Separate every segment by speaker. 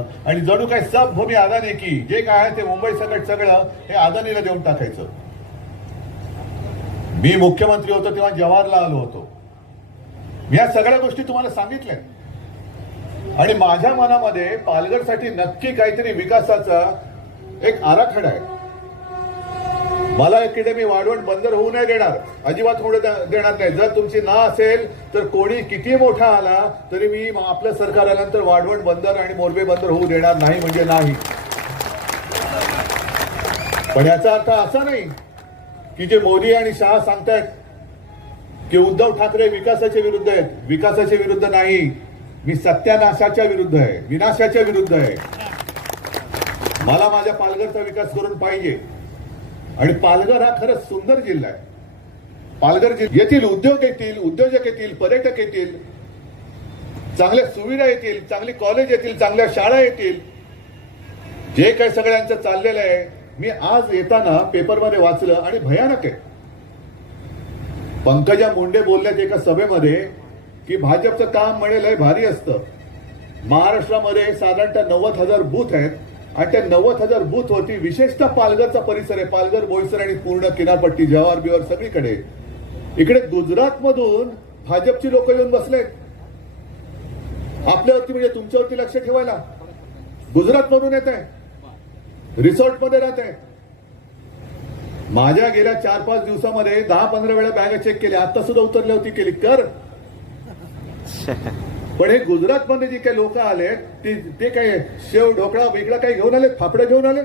Speaker 1: आणि जणू काय सब भूमी अदानी की जे काय आहे ते मुंबई सकट सगळं हे अदानीला देऊन टाकायचं. मी मुख्यमंत्री होतो तेव्हा जवाहरला आलो होतो. मी या सगळ्या गोष्टी तुम्हाला सांगितल्या. आणि माझ्या मनामध्ये पालघरसाठी नक्की काहीतरी विकासाचा एक आराखडा आहे. मला अकॅडमी वाढवण बंदर होऊ नाही देणार. अजिबात होऊ देणार नाही. जर तुमची ना असेल तर कोणी किती मोठा आला तरी मी आपल्या आपलं सरकार आल्यानंतर वाढवण बंदर आणि मोरबे बंदर होऊ देणार नाही म्हणजे नाही. पण याचा अर्थ असा नाही की जे मोदी आणि शहा सांगतायत की उद्धव ठाकरे विकासाच्या विरुद्ध आहेत. विकासाच्या विरुद्ध नाही. मी सत्यानाशाच्या विरुद्ध आहे. विनाशाच्या विरुद्ध आहे. मला माझ्या पालघरचा विकास करून पाहिजे. आणि पालघर हा खरंच सुंदर जिल्हा आहे. पालघर जिल्हा येथील उद्योग येतील उद्योजक येतील पर्यटक येतील चांगल्या सुविधा येतील चांगली कॉलेज येतील चांगल्या शाळा येतील. जे काही सगळ्यांचं चाललेलं आहे मी आज येताना पेपरमध्ये वाचलं आणि भयानक आहे. पंकजा मुंडे बोलल्यात एका सभेमध्ये की भाजपचं काम म्हणे लय भारी असतं. महाराष्ट्रामध्ये साधारणतः नव्वद हजार बूथ आहेत. आणि त्या नव्वद हजार बूथ होती विशेषतः पालघरचा परिसर आहे. पालघर बोईसर आणि पूर्ण किनारपट्टी जवाहर बिवार सगळीकडे. इकडे गुजरात मधून भाजपची लोक येऊन बसलेत. आपल्यावरती म्हणजे तुमच्यावरती लक्ष ठेवायला. गुजरात मधून येत आहे. रिसॉर्टमध्ये राहत आहे. माझ्या गेल्या चार पाच दिवसामध्ये दहा पंधरा वेळा बॅग चेक केल्या. आता सुद्धा उतरली होती केली. कर. पण हे गुजरातमध्ये जे काही लोक आले ते ते काय शेव ढोकळा वेगळा काही घेऊन आले फाफडं घेऊन आले?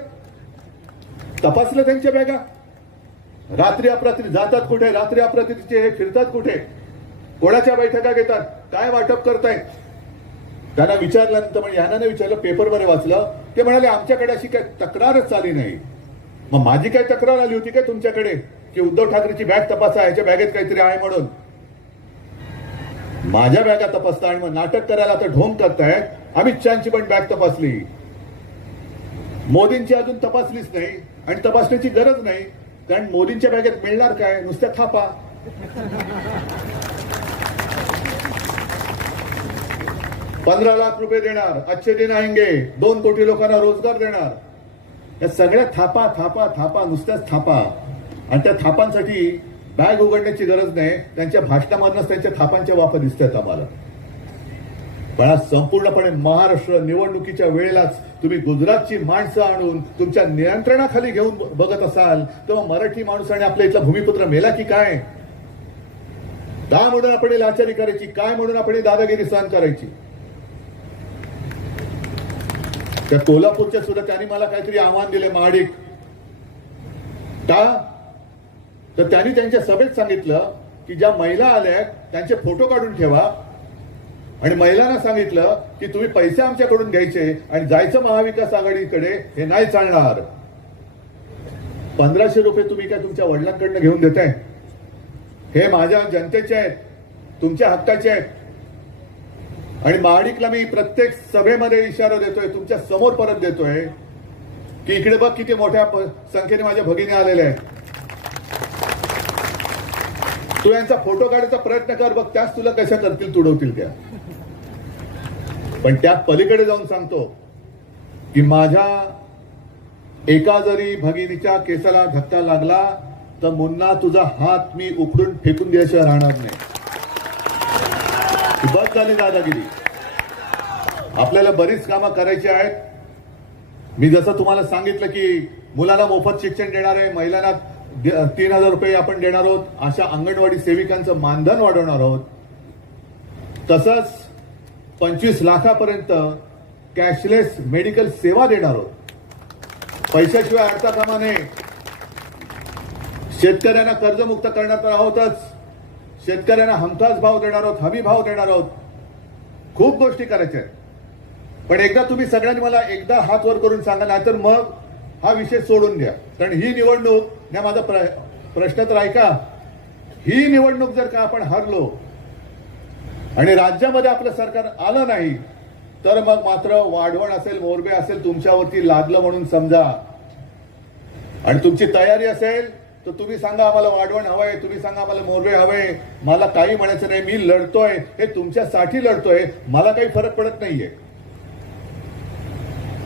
Speaker 1: तपासलं त्यांच्या बॅगा? रात्री अपरात्री जातात कुठे? रात्री अपरात्रीचे हे फिरतात कुठे? कोणाच्या बैठका घेतात? काय वाटप करतायत? त्यांना विचारल्यानंतर म्हणजे ह्यांना नाही विचारलं पेपरमध्ये वाचलं. ते म्हणाले आमच्याकडे अशी काय तक्रारच आली नाही. मग माझी काय तक्रार आली होती काय तुमच्याकडे? की उद्धव ठाकरेची बॅग तपासा ह्याच्या बॅगेत काहीतरी आहे म्हणून. माझ्या बॅगा तपासता आणि मग नाटक करायला तर ढोंग करतायत अमित शहाची पण बॅग तपासली. मोदींची अजून तपासलीच नाही आणि तपासण्याची गरज नाही. कारण मोदींच्या बॅगेत मिळणार काय? नुसत्या थापा. पंधरा लाख रुपये देणार. अच्छे दिन आएंगे. दोन कोटी लोकांना रोजगार देणार. या सगळ्या थापा थापा थापा नुसत्याच थापा. आणि त्या थापांसाठी बॅग उघडण्याची गरज नाही त्यांच्या भाषणामधनच त्यांच्या थापांच्या वापर दिसतात आम्हाला. पण आज संपूर्णपणे महाराष्ट्र निवडणुकीच्या वेळेलाच तुम्ही गुजरातची माणसं आणून तुमच्या नियंत्रणाखाली घेऊन बघत असाल तेव्हा मराठी माणूस आणि आपल्या इथला भूमिपुत्र मेला की काय? का म्हणून आपण लाचारी करायची काय म्हणून आपण दादागिरी सहन करायची? त्या कोल्हापूरच्या सुद्धा त्यांनी मला काहीतरी आव्हान दिले माडिक. का तर त्यांनी त्यांच्या सभेत सांगितलं की ज्या महिला आल्या त्यांचे फोटो काढून ठेवा. आणि महिलांना सांगितलं की तुम्ही पैसे आमच्याकडून घ्यायचे आणि जायचं महाविकास आघाडीकडे हे नाही चालणार. पंधराशे रुपये तुम्ही काय तुमच्या वडिलांकडनं घेऊन देताय? हे माझ्या जनतेचे आहेत तुमच्या हक्काचे आहेत. आणि महाडिकला मी प्रत्येक सभेमध्ये इशारा देतोय तुमच्यासमोर परत देतोय की इकडे बघ किती मोठ्या संख्येने माझ्या भगिनी आलेल्या आहेत. तू यांचा फोटो काढायचा प्रयत्न कर बघ त्याच तुला कशा करतील तुडवतील त्या. पण त्या पलीकडे जाऊन सांगतो की माझ्या एका जरी भगिनीच्या केसाला धक्का लागला तर मुन्ना तुझा हात मी उकडून फेकून द्यायशिवाय राहणार नाही. बस झाली दादागिरी. आपल्याला बरीच कामं करायची आहेत. मी जसं तुम्हाला सांगितलं की मुलाला मोफत शिक्षण देणार आहे महिलांना तीन हजार रुपये आपण देणार आहोत. अशा अंगणवाडी सेविकांचं मानधन वाढवणार आहोत. तसंच पंचवीस लाखापर्यंत कॅशलेस मेडिकल सेवा देणार आहोत. पैशाशिवाय अडता कामा नये. शेतकऱ्यांना कर्जमुक्त करणार तर आहोतच. शेतकऱ्यांना हमखास भाव देणार आहोत हमी भाव देणार आहोत. खूप गोष्टी करायच्या आहेत. पण एकदा तुम्ही सगळ्यांनी मला एकदा हात वर करून सांगा नाहीतर मग हा विषय सोडून द्या. कारण ही निवडणूक ना माझा प्र, प्रश्न तर ऐका. ही निवडणूक जर का आपण हरलो आणि राज्यामध्ये आपलं सरकार आलं नाही तर मग मात्र वाढवण असेल मोरबे असेल तुमच्यावरती लादलं म्हणून समजा. आणि तुमची तयारी असेल तर तुम्ही सांगा आम्हाला वाढवण हवंय तुम्ही सांगा आम्हाला मोरबे हवे मला काही म्हणायचं नाही मी लढतोय हे तुमच्यासाठी लढतोय. मला काही फरक पडत नाहीये.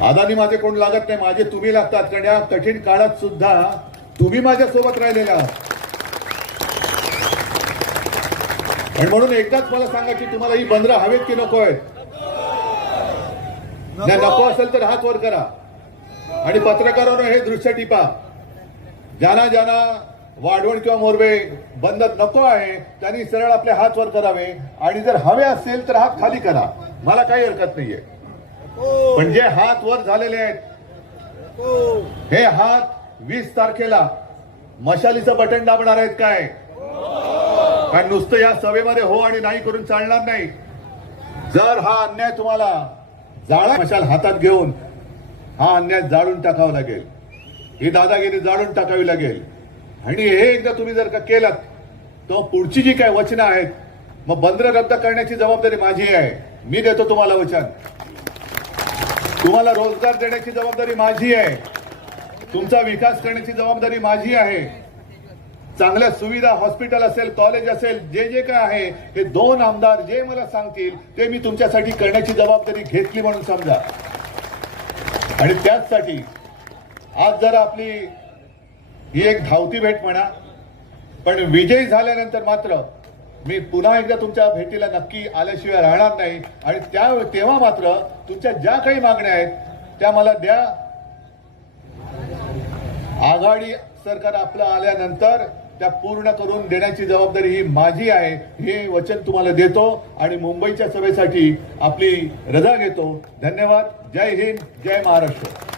Speaker 1: अदानी माझे कोण लागत नाही माझे तुम्ही लागतात. कारण या कठीण काळात सुद्धा तुम्ही माझ्या सोबत राहिलेला आहात. आणि म्हणून एकदाच मला सांगा की तुम्हाला ही बंदरं हवेत की नको आहेत? नको. असेल तर हात वर करा. आणि पत्रकारांनो हे दृश्य टिपा. ज्यांना ज्यांना वाढवण किंवा मोरबे बंद नको आहे त्यांनी सरळ आपले हात वर करावे. आणि जर हवे असेल तर हात खाली करा. मला काही हरकत नाहीये. पण जे हात वर झालेले आहेत. हे हात वीस तारखेला मशालीचं बटन दाबणार आहेत काय? कारण नुसतं या सभेमध्ये हो आणि नाही करून चालणार नाही. जर हा अन्याय तुम्हाला जाळा मशाल हातात घेऊन हा अन्याय जाळून टाकावा लागेल. ही दादागिरी जाळून टाकावी लागेल. आणि हे एकदा तुम्ही जर का केलात तर पुढची जी काय वचनं आहेत मग बंदर रद्द करण्याची जबाबदारी माझी आहे. मी देतो तुम्हाला वचन. तुम्हाला रोजगार देण्याची जबाबदारी माझी आहे. तुमचा विकास करण्याची जबाबदारी माझी आहे. चांगल्या सुविधा हॉस्पिटल असेल कॉलेज असेल जे जे काय आहे हे दोन आमदार जे मला सांगतील ते मी तुमच्यासाठी करण्याची जबाबदारी घेतली म्हणून समजा. आणि त्याचसाठी आज जर आपली ही एक धावती भेट म्हणा पण विजयी झाल्यानंतर मात्र मी पुन्हा एकदा तुमच्या भेटीला नक्की आल्याशिवाय राहणार नाही. आणि त्या तेव्हा मात्र तुमच्या ज्या काही मागण्या आहेत त्या मला द्या. आघाडी सरकार आपलं आल्यानंतर त्या पूर्ण करून देण्याची जबाबदारी ही माझी आहे. हे वचन तुम्हाला देतो आणि मुंबईच्या सभेसाठी आपली रजा घेतो. धन्यवाद. जय हिंद. जय महाराष्ट्र.